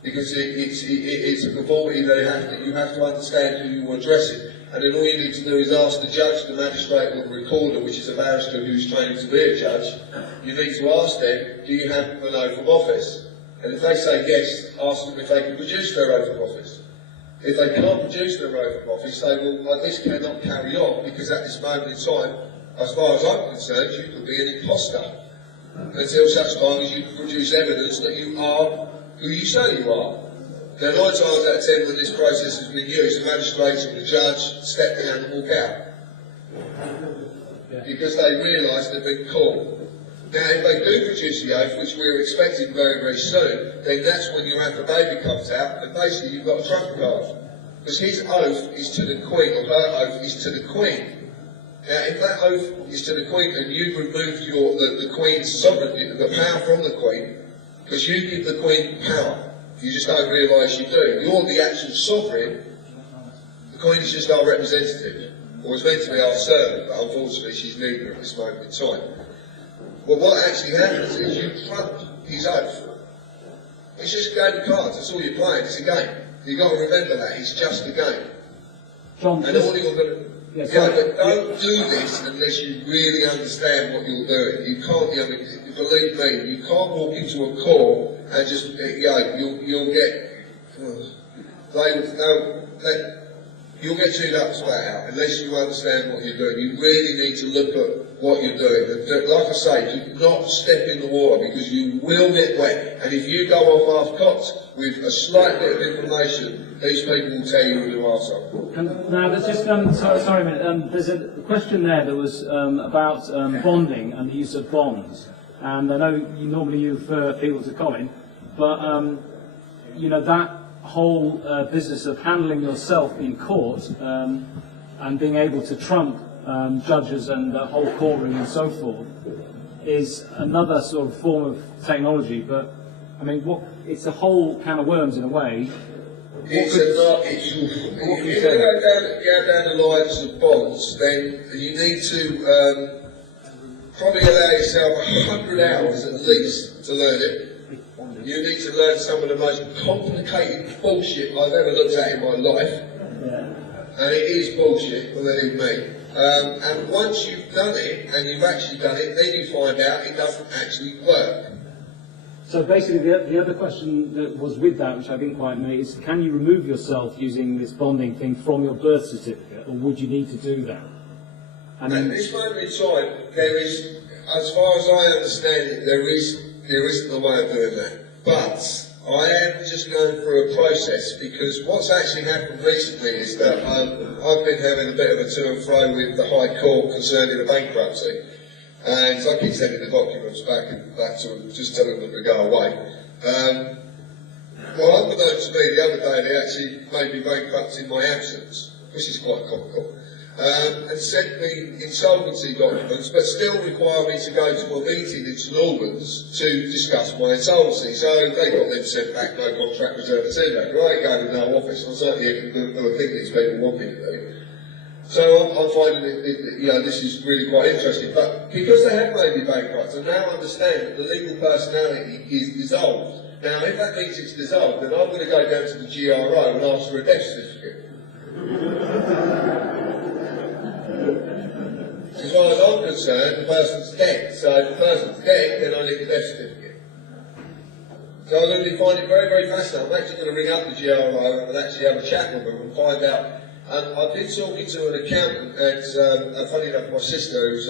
because it's a conformity that you have to understand who you're addressing, and then all you need to do is ask the judge, the magistrate, or the recorder, which is a barrister who's trained to be a judge. You need to ask them, do you have an oath of office? And if they say yes, ask them if they can produce their oath of office. If they can't produce their oath of office, say, well, this cannot carry on, because at this moment in time, as far as I'm concerned, you could be an imposter. Until such time as you produce evidence that you are who you say you are. Now, 9 times out of 10 when this process has been used, the magistrates and the judge step down and walk out. Because they realise they've been caught. Now, if they do produce the oath, which we're expecting very, very soon, then that's when your affidavit comes out, and basically you've got a trump card. Because his oath is to the Queen, or her oath is to the Queen. Now, if that oath is to the Queen and you've removed the Queen's sovereignty, the power from the Queen, because you give the Queen power, you just don't realise you do. You're the actual sovereign, the Queen is just our representative, or is meant to be our servant, but unfortunately she's neither at this moment in time. Well, what actually happens is you trump his oath. It's just a game of cards, that's all you're playing, it's a game. You've got to remember that, it's just a game. John, and all you're going to... but don't do this unless you really understand what you're doing. You can't, believe me, you can't walk into a court and just, you'll get... You'll get chewed up straight out unless you understand what you're doing. You really need to look at what you're doing. And like I say, do not step in the water because you will get wet. And if you go off half-cocked with a slight bit of information, these people will tell you you are something. Now, there's just, sorry a minute, there's a question there that was about bonding and the use of bonds. And I know you normally use people to comment, but, that whole business of handling yourself in court and being able to trump judges and the whole courtroom and so forth is another sort of form of technology. But I mean, it's a whole can of worms in a way. If you're going to go down the lines of bonds, then you need to probably allow yourself 100 hours at least to learn it. You need to learn some of the most complicated bullshit I've ever looked at in my life. And it is bullshit, believe me. And once you've done it, and you've actually done it, then you find out it doesn't actually work. So basically the other question that was with that, which I didn't quite make, is can you remove yourself using this bonding thing from your birth certificate, or would you need to do that? At this moment in time, there is, as far as I understand it, there isn't a way of doing that. But I am just going through a process because what's actually happened recently is that I've been having a bit of a to and fro with the High Court concerning the bankruptcy. And I keep sending the documents back to them, just telling them to go away. Well, unbeknownst to me, the other day they actually made me bankrupt in my absence, which is quite comical. And sent me insolvency documents, but still require me to go to a meeting in St Albans to discuss my insolvency. So they got them sent back, no contract reserve etc. I ain't going to no office, I'm certainly here to do a thing these people want me to do. So I'm finding this is really quite interesting. But because they have made me bankrupt, I now understand that the legal personality is dissolved. Now, if that means it's dissolved, then I'm going to go down to the GRO and ask for a death certificate. As far as I'm concerned, the person's dead. So if the person's dead, then I need a death certificate. So I'm going to find it very, very fascinating. I'm actually going to ring up the GRO and actually have a chat with them and find out. And I've been talking to an accountant, and funny enough, my sister, who's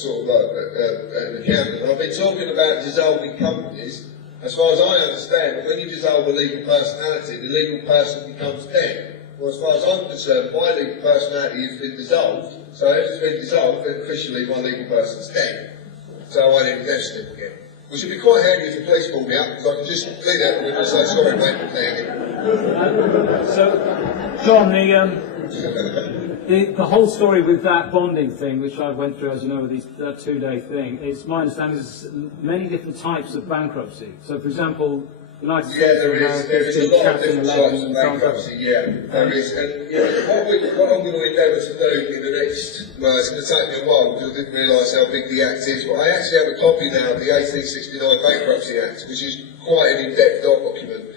sort of an accountant, and I've been talking about dissolving companies. As far as I understand, when you dissolve a legal personality, the legal person becomes dead. Well, as far as I'm concerned, my legal personality has been dissolved. So if it's been dissolved, then officially my legal person's dead. So I need a death certificate. Which would be quite handy if the police pulled me up, because I could just leave that with and say, sorry mate, I'm playing it. So, John, the whole story with that bonding thing, which I went through, as you know, with this 2-day thing, is my understanding is many different types of bankruptcy. So, for example, United States there is a lot of different types of bankruptcy, there is. And what I'm going to endeavour to do in the next, well, it's going to take me a while because I didn't realise how big the Act is, but I actually have a copy now of the 1869 Bankruptcy Act, which is quite an in-depth document,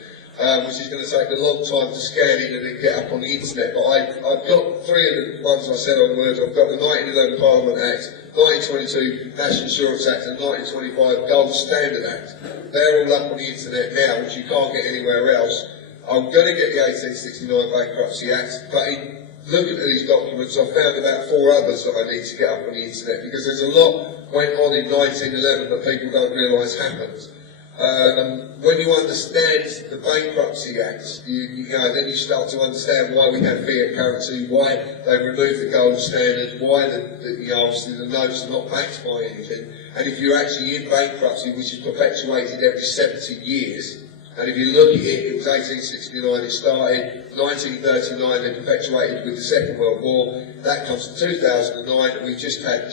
which is going to take a long time to scan in and then get up on the internet. But I've got 3 of the ones I said on Word. I've got the 1911 Parliament Act, 1922 National Insurance Act and 1925 Gold Standard Act. They're all up on the internet now, which you can't get anywhere else. I'm going to get the 1869 Bankruptcy Act, but in looking at these documents, I've found about 4 others that I need to get up on the internet, because there's a lot went on in 1911 that people don't realise happened. When you understand the Bankruptcy Act, then you start to understand why we have fiat currency, why they've removed the gold standard, why obviously the notes are not backed by anything. And if you're actually in bankruptcy, which is perpetuated every 70 years, and if you look at it, it was 1869 it started, 1939 they perpetuated with the Second World War, that comes to 2009, and we just had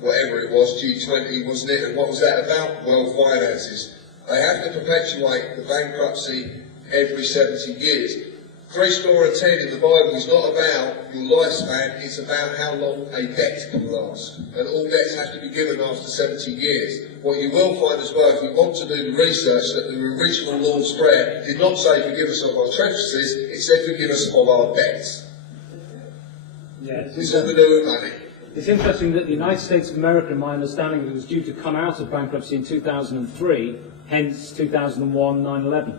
whatever it was, G20, wasn't it? And what was that about? World finances. They have to perpetuate the bankruptcy every 70 years. 10 in the Bible is not about your lifespan, it's about how long a debt can last. And all debts have to be given after 70 years. What you will find as well, if you want to do the research, that the original Lord's Prayer did not say forgive us of our trespasses, it said forgive us of our debts. Yes. It's all to do with money. It's interesting that the United States of America, in my understanding, was due to come out of bankruptcy in 2003, hence 2001, 9/11.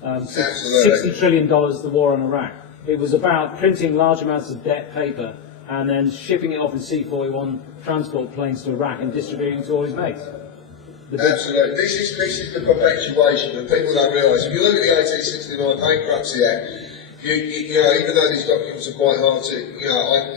$60 trillion, the war on Iraq. It was about printing large amounts of debt paper and then shipping it off in C-41 transport planes to Iraq and distributing it to all his mates. Absolutely. This is the perpetuation, and people don't realise. If you look at the 1869 Bankruptcy Act, you know, even though these documents are quite hard to,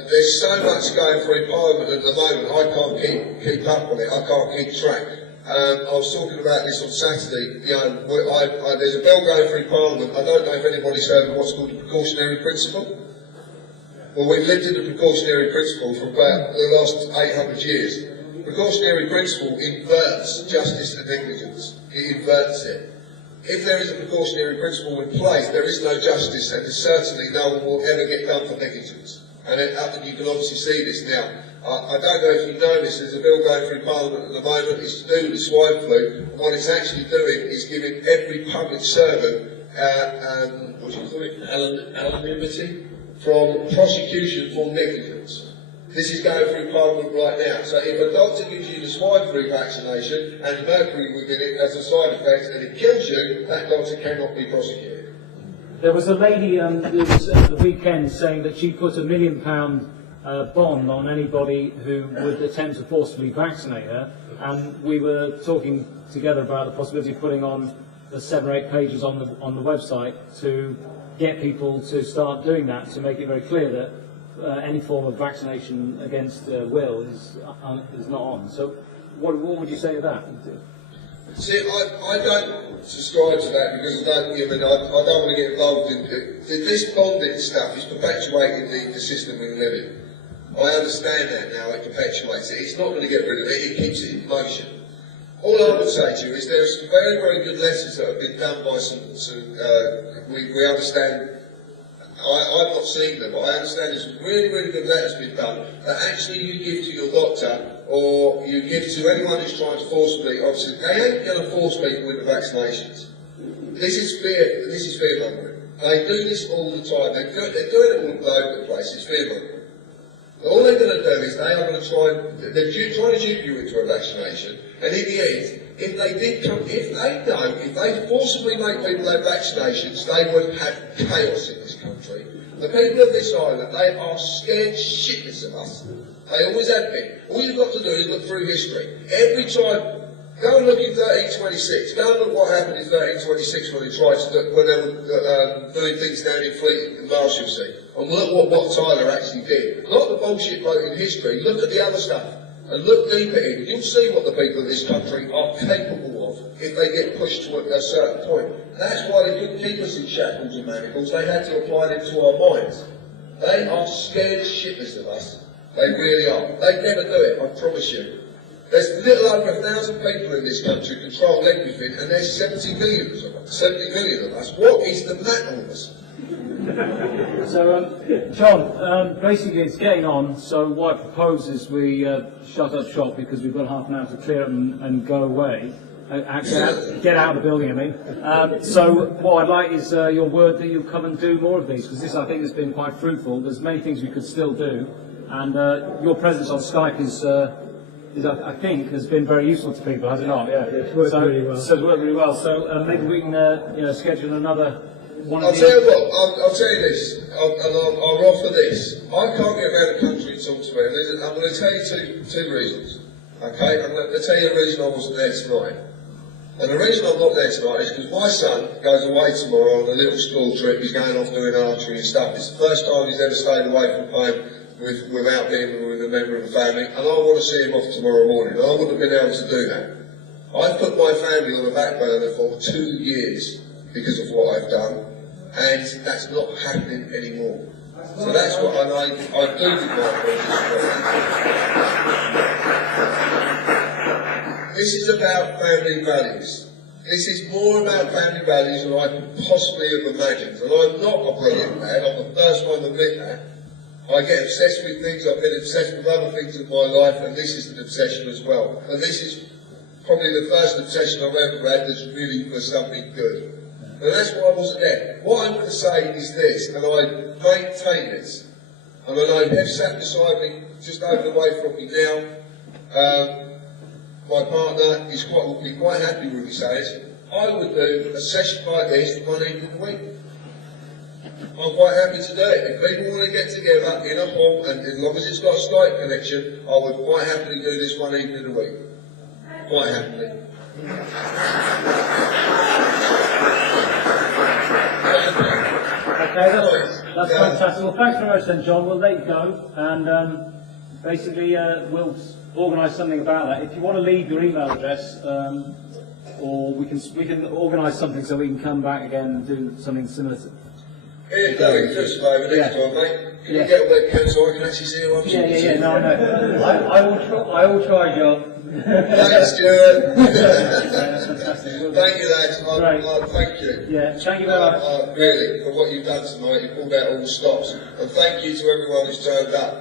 there's so much going through Parliament at the moment, I can't keep up on it, I can't keep track. I was talking about this on Saturday. There's a bill going through Parliament. I don't know if anybody's heard of what's called the precautionary principle. Well, we've lived in the precautionary principle for about the last 800 years. Precautionary principle inverts justice and negligence. It inverts it. If there is a precautionary principle in place, there is no justice, and certainly no one will ever get done for negligence. And you can obviously see this now. I don't know if you know this, there's a bill going through Parliament at the moment, it's to do with the swine flu, and what it's actually doing is giving every public servant, what do you call it, anonymity from prosecution for negligence. This is going through Parliament right now. So if a doctor gives you the swine flu vaccination and mercury within it as a side effect and it kills you, that doctor cannot be prosecuted. There was a lady at the weekend saying that she put £1 million bond on anybody who would attempt to forcibly vaccinate her, and we were talking together about the possibility of putting on the 7 or 8 pages on the website to get people to start doing that, to make it very clear that any form of vaccination against will is not on. So what would you say to that? See, I don't subscribe to that because I don't want to get involved in it. This bonding stuff is perpetuating the system we live in. I understand that now, it perpetuates it. It's not going to get rid of it, it keeps it in motion. All I would say to you is there are some very, very good letters that have been done by we understand, I've not seen them, but I understand there's some really, really good letters been done that actually you give to your doctor or you give to anyone who's trying to forcibly, obviously, they ain't going to force people with the vaccinations. This is fear-mongering. They do this all the time. They're doing it all over the place. It's fear-mongering. All they're going to do is they're trying to dupe you into a vaccination, and in the end, if they forcibly make people have vaccinations, they would have chaos in this country. The people of this island, they are scared shitless of us. They always have been. All you've got to do is look through history. Every time, go and look in 1326. Go and look what happened in 1326 when they were doing things down in Fleet and Marshalsea. And look what Tyler actually did. Not the bullshit wrote in history. Look at the other stuff. And look deeper in. You'll see what the people of this country are capable of if they get pushed to a certain point. That's why they couldn't keep us in shackles and manacles. They had to apply them to our minds. They are scared shitless of us. They really are. They'd never do it, I promise you. There's a little over 1,000 people in this country who control everything, and there's 70 million of us. What is the matter with us? So, John, basically it's getting on, so what I propose is we shut up shop because we've got half an hour to clear and go away. Actually, get out of the building, I mean. So what I'd like is your word that you'll come and do more of these, because this, I think, has been quite fruitful. There's many things we could still do, and your presence on Skype is I think, has been very useful to people, has it not? Yeah, it's worked really well. So it's worked really well. So maybe we can schedule another one of these. I'll tell you what, I'll tell you this, I'll offer this. I can't get around the country and talk to me. I'm going to tell you two reasons. Okay? I'm going to tell you the reason I wasn't there tonight. And the reason I'm not there tonight is because my son goes away tomorrow on a little school trip. He's going off doing archery and stuff. It's the first time he's ever stayed away from home without being with a member of the family, and I want to see him off tomorrow morning. I wouldn't have been able to do that. I've put my family on the back burner for 2 years because of what I've done, and that's not happening anymore. So that's what I do with my This is about family values. This is more about family values than I could possibly have imagined. And I'm not a brilliant man, I'm the first one to admit that. I get obsessed with things, I've been obsessed with other things in my life, and this is an obsession as well. And this is probably the first obsession I've ever had that's really for something good. And that's why I wasn't there. What I'm going to say is this, and I maintain this, and I know Bev sat beside me, just over the way from me now. My partner is will be quite happy when he says, I would do a session like this 1 evening a week. I'm quite happy to do it. If people want to get together in a hall, and as long as it's got a Skype connection, I would quite happily do this 1 evening a week. Quite happily. Okay, that's fantastic. Well, thanks very much then, John. We'll let you go, and basically we'll organise something about that. If you want to leave your email address, or we can organise something so we can come back again and do something similar to. Here you go, just over next time, mate. Can you get all that cam so I can actually see who I'm talking to? No, I know. I will try, John. Thanks, Stuart. Fantastic. Thank you, lads. Thank you. Yeah, thank you very much. Really, for what you've done tonight, you pulled out all the stops. And thank you to everyone who's turned up.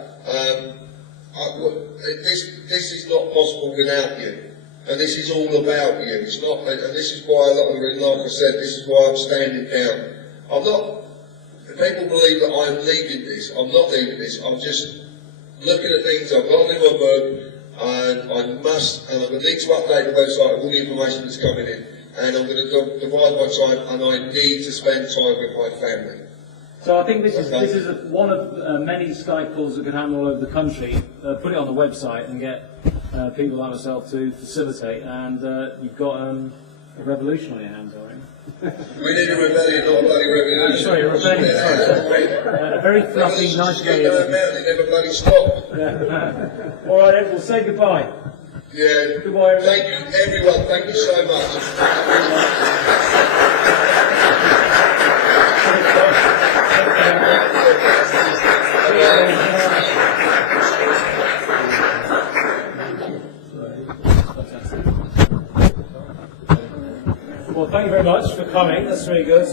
This is not possible without you. And this is all about you. It's not, and this is why, like I said, this is why I'm standing down. I'm not. People believe that I'm leaving this. I'm not leaving this. I'm just looking at things. I've got to do my work, and I must, and I'm going to need to update the website with all the information that's coming in. And I'm going to divide my time, and I need to spend time with my family. So I think this is one of many Skype calls that can happen all over the country. Put it on the website and get people like myself to facilitate. And you've got a revolution on your hands, I think. We need a rebellion, not a bloody revolution. Sorry, a rebellion. Sorry. A very fluffy, nice way. It never bloody stopped. Yeah. All right, Ed, we'll say goodbye. Yeah. Goodbye, everyone. Thank you, everyone. Thank you so much. Well, thank you very much for coming. That's very good.